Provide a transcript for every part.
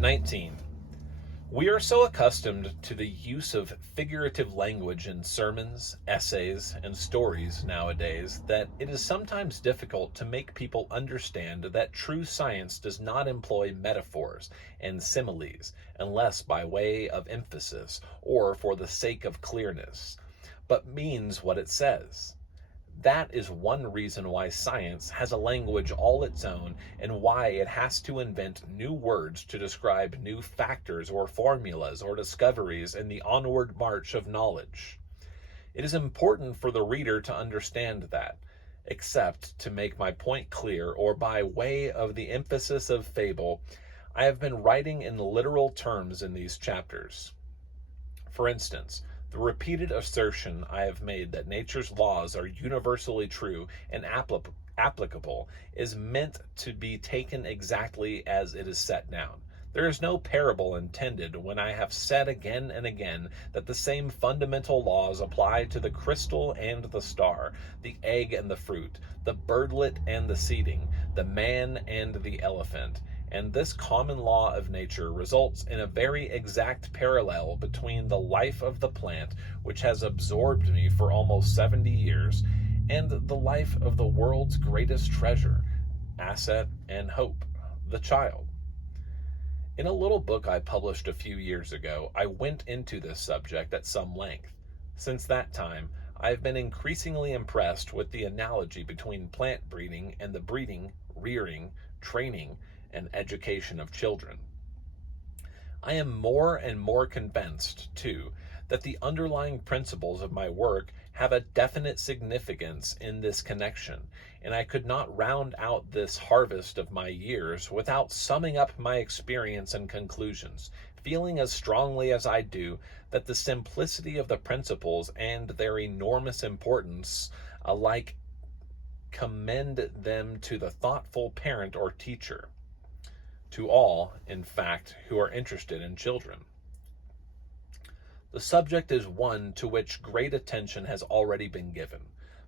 19. We are so accustomed to the use of figurative language in sermons, essays, and stories nowadays that it is sometimes difficult to make people understand that true science does not employ metaphors and similes unless by way of emphasis or for the sake of clearness, but means what it says. That is one reason why science has a language all its own and why it has to invent new words to describe new factors or formulas or discoveries in the onward march of knowledge. It is important for the reader to understand that, except to make my point clear or by way of the emphasis of fable, I have been writing in literal terms in these chapters. For instance, the repeated assertion I have made that nature's laws are universally true and applicable is meant to be taken exactly as it is set down. There is no parable intended when I have said again and again that the same fundamental laws apply to the crystal and the star, the egg and the fruit, the birdlet and the seeding, the man and the elephant, and this common law of nature results in a very exact parallel between the life of the plant, which has absorbed me for almost 70 years, and the life of the world's greatest treasure, asset, and hope, the child. In a little book I published a few years ago, I went into this subject at some length. Since that time, I have been increasingly impressed with the analogy between plant breeding and the breeding, rearing, training, and education of children. I am more and more convinced, too, that the underlying principles of my work have a definite significance in this connection, and I could not round out this harvest of my years without summing up my experience and conclusions, feeling as strongly as I do that the simplicity of the principles and their enormous importance alike commend them to the thoughtful parent or teacher, to all, in fact, who are interested in children. The subject is one to which great attention has already been given,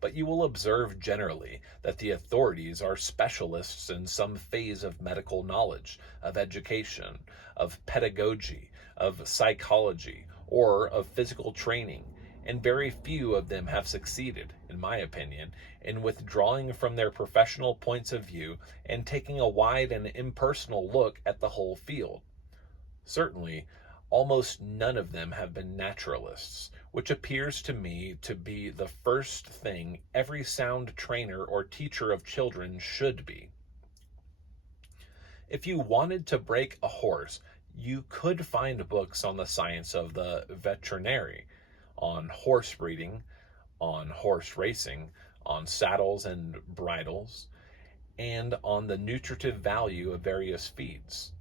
but you will observe generally that the authorities are specialists in some phase of medical knowledge, of education, of pedagogy, of psychology, or of physical training, and very few of them have succeeded, in my opinion, in withdrawing from their professional points of view and taking a wide and impersonal look at the whole field. Certainly, almost none of them have been naturalists, which appears to me to be the first thing every sound trainer or teacher of children should be. If you wanted to break a horse, you could find books on the science of the veterinary, on horse breeding, on horse racing, on saddles and bridles, and on the nutritive value of various feeds.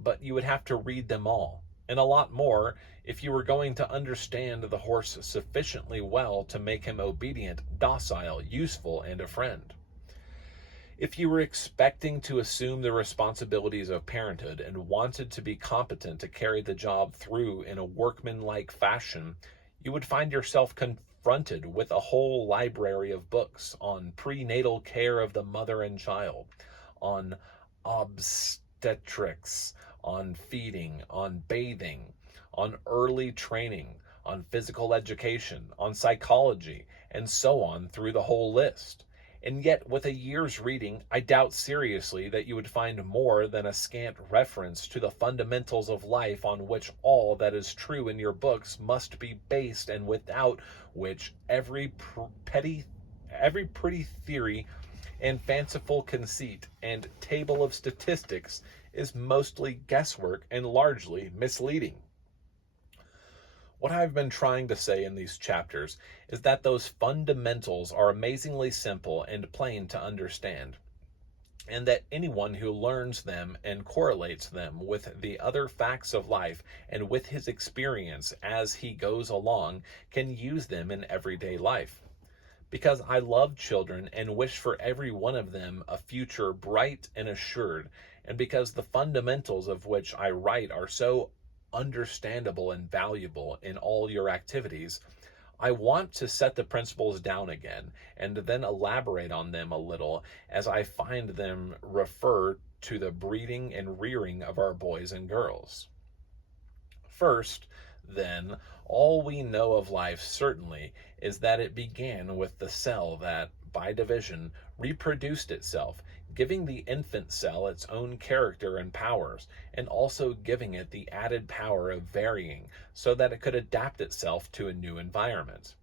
But you would have to read them all, and a lot more, if you were going to understand the horse sufficiently well to make him obedient, docile, useful, and a friend. If you were expecting to assume the responsibilities of parenthood and wanted to be competent to carry the job through in a workmanlike fashion, you would find yourself confronted with a whole library of books on prenatal care of the mother and child, on obstetrics, on feeding, on bathing, on early training, on physical education, on psychology, and so on through the whole list. And yet, with a year's reading, I doubt seriously that you would find more than a scant reference to the fundamentals of life on which all that is true in your books must be based, and without which every pretty theory and fanciful conceit and table of statistics is mostly guesswork and largely misleading. What I've been trying to say in these chapters is that those fundamentals are amazingly simple and plain to understand, and that anyone who learns them and correlates them with the other facts of life and with his experience as he goes along can use them in everyday life. Because I love children and wish for every one of them a future bright and assured, and because the fundamentals of which I write are so understandable and valuable in all your activities, I want to set the principles down again and then elaborate on them a little as I find them refer to the breeding and rearing of our boys and girls. First, then, all we know of life certainly is that it began with the cell that, by division, reproduced itself, giving the infant cell its own character and powers, and also giving it the added power of varying so that it could adapt itself to a new environment.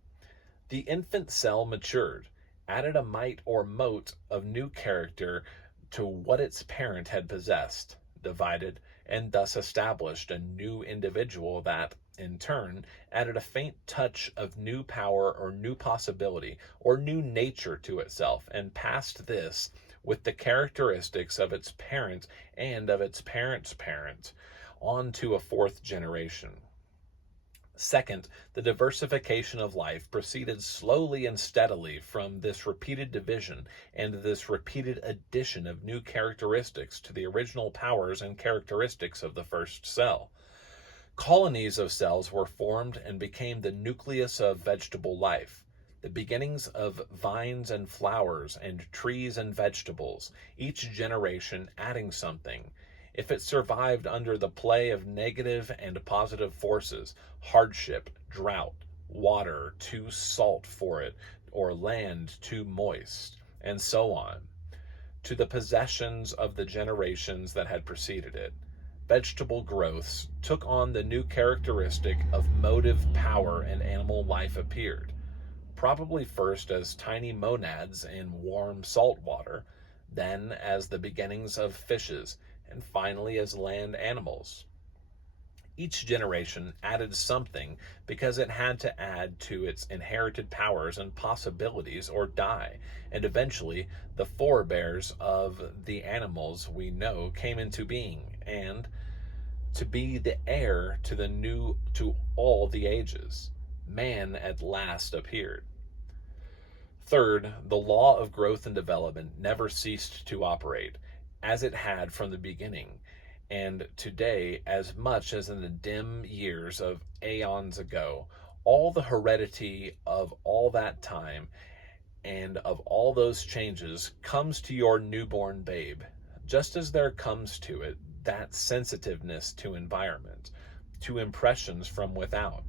The infant cell matured, added a mite or mote of new character to what its parent had possessed, divided, and thus established a new individual that, in turn, added a faint touch of new power or new possibility or new nature to itself, and passed this, with the characteristics of its parent and of its parent's parent, on to a fourth generation. Second, the diversification of life proceeded slowly and steadily from this repeated division and this repeated addition of new characteristics to the original powers and characteristics of the first cell. Colonies of cells were formed and became the nucleus of vegetable life, the beginnings of vines and flowers and trees and vegetables, each generation adding something. If it survived under the play of negative and positive forces, hardship, drought, water too salt for it, or land too moist, and so on, to the possessions of the generations that had preceded it, vegetable growths took on the new characteristic of motive power, and animal life appeared, probably first as tiny monads in warm salt water, then as the beginnings of fishes, and finally as land animals. Each generation added something because it had to add to its inherited powers and possibilities or die, and eventually the forebears of the animals we know came into being, and to be the heir to the new to all the ages, man at last appeared. Third, the law of growth and development never ceased to operate, as it had from the beginning, and today as much as in the dim years of aeons ago. All the heredity of all that time and of all those changes comes to your newborn babe, just as there comes to it that sensitiveness to environment, to impressions from without.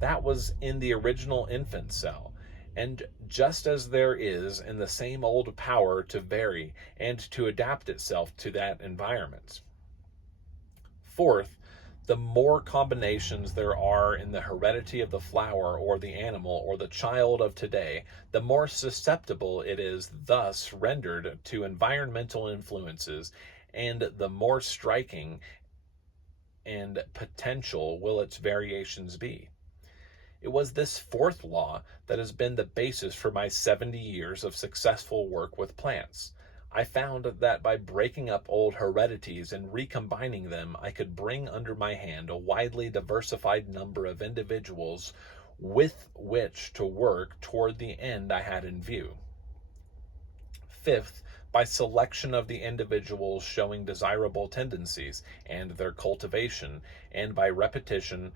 That was in the original infant cell, and just as there is in the same old power to vary and to adapt itself to that environment. Fourth, the more combinations there are in the heredity of the flower or the animal or the child of today, the more susceptible it is thus rendered to environmental influences, and the more striking and potential will its variations be. It was this fourth law that has been the basis for my 70 years of successful work with plants. I found that by breaking up old heredities and recombining them, I could bring under my hand a widely diversified number of individuals with which to work toward the end I had in view. Fifth, by selection of the individuals showing desirable tendencies and their cultivation, and by repetition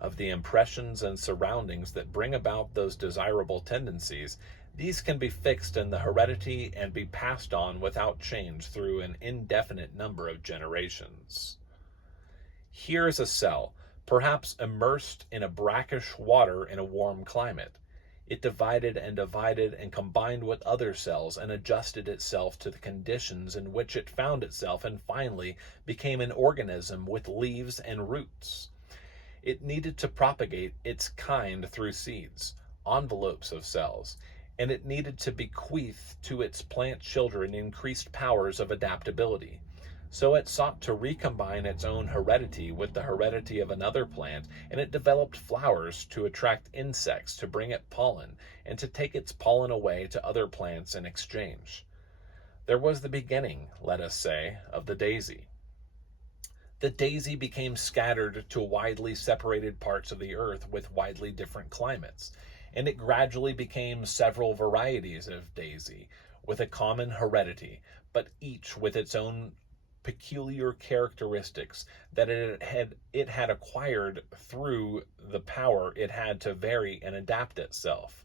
of the impressions and surroundings that bring about those desirable tendencies. These can be fixed in the heredity and be passed on without change through an indefinite number of generations. Here is a cell, perhaps immersed in a brackish water in a warm climate. It divided and combined with other cells and adjusted itself to the conditions in which it found itself, and finally became an organism with leaves and roots. It needed to propagate its kind through seeds, envelopes of cells, and it needed to bequeath to its plant children increased powers of adaptability. So it sought to recombine its own heredity with the heredity of another plant, and it developed flowers to attract insects to bring it pollen, and to take its pollen away to other plants in exchange. There was the beginning, let us say, of the daisy. The daisy became scattered to widely separated parts of the earth with widely different climates, and it gradually became several varieties of daisy with a common heredity, but each with its own peculiar characteristics that it had acquired through the power it had to vary and adapt itself.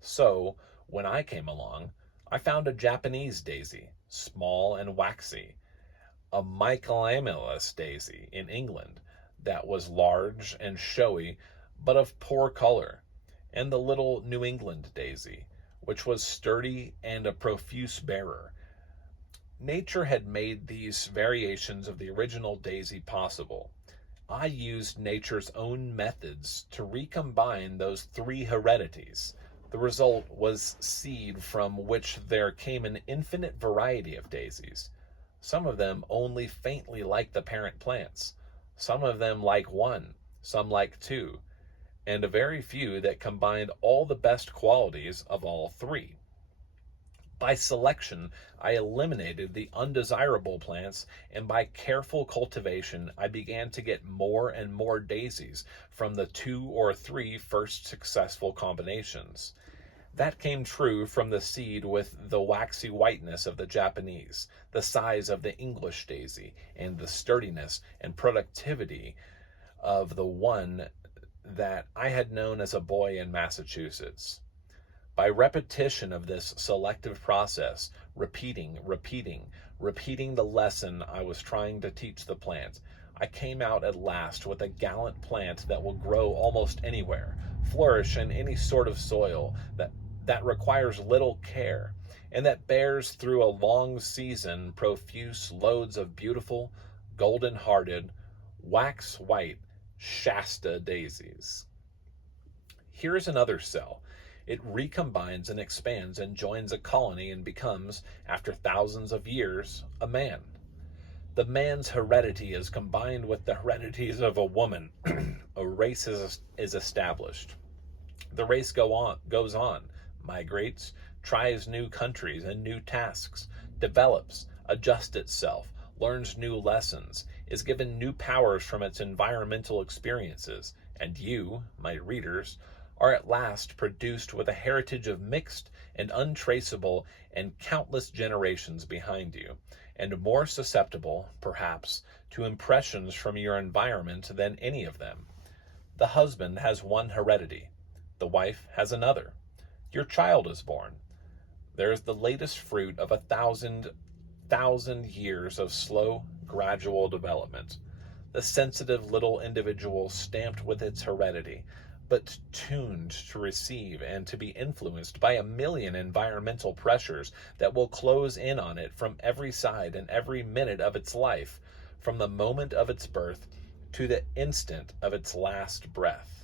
So, when I came along, I found a Japanese daisy, small and waxy, a Michaelamus daisy in England that was large and showy but of poor color, and the little New England daisy, which was sturdy and a profuse bearer. Nature had made these variations of the original daisy possible. I used nature's own methods to recombine those three heredities. The result was seed from which there came an infinite variety of daisies. Some of them only faintly like the parent plants, some of them like one, some like two, and a very few that combined all the best qualities of all three. By selection, I eliminated the undesirable plants, and by careful cultivation, I began to get more and more daisies from the 2 or 3 first successful combinations. That came true from the seed with the waxy whiteness of the Japanese, the size of the English daisy, and the sturdiness and productivity of the one that I had known as a boy in Massachusetts. By repetition of this selective process, repeating the lesson I was trying to teach the plant, I came out at last with a gallant plant that will grow almost anywhere, flourish in any sort of soil, that requires little care, and that bears through a long season profuse loads of beautiful, golden-hearted, wax-white Shasta daisies. Here is another cell. It recombines and expands and joins a colony and becomes, after thousands of years, a man. The man's heredity is combined with the heredities of a woman. A race is established. The race goes on, migrates, tries new countries and new tasks, develops, adjusts itself, learns new lessons, is given new powers from its environmental experiences, and you, my readers, are at last produced with a heritage of mixed and untraceable and countless generations behind you, and more susceptible, perhaps, to impressions from your environment than any of them. The husband has one heredity. The wife has another. Your child is born. There is the latest fruit of 1,000 years of slow, gradual development. The sensitive little individual stamped with its heredity, but tuned to receive and to be influenced by a million environmental pressures that will close in on it from every side in every minute of its life, from the moment of its birth to the instant of its last breath.